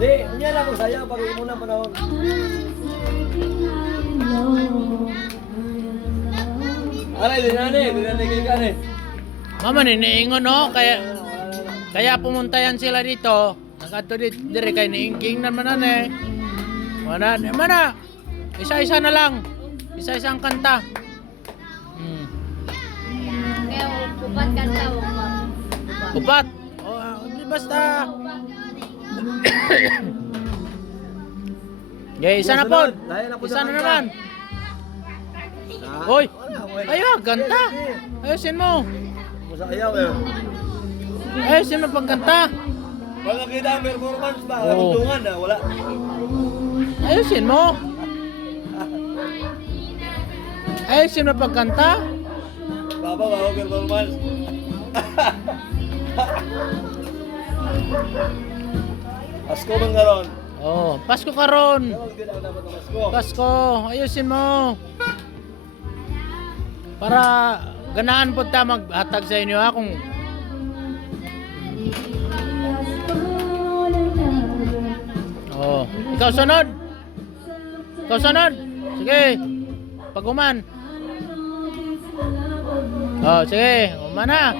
Di, unya lang ko sayaw pag imo na panahon. Aray, di na kay ka ni. Mama niingon no, kaya pumunta yan sila dito. Nakato dire kay niingking naman eh. Mana. Isa-isa na lang. Isa-isang kanta. Kaya upat kanta. Upat. Di basta. Isa na po. Isa na naman. Hoy. Ayaw, kanta. Ayusin mo. Musa ayaw eh. Ayusin mo pagkanta. Wala kita ang performance ba? Oo. Untungan na, wala. Ayusin mo. Ayusin mo pagkanta. Baba, wala performance. Pasko man karon. Oh, Pasko karon. Karon gid ang dapat ang Pasko. Pasko, ayusin mo. Para ganahan po ta maghatag sa inyo ha kung oh, ikaw sunod. Ikaw sunod. Sige. Paguman. Oh, sige. Umana.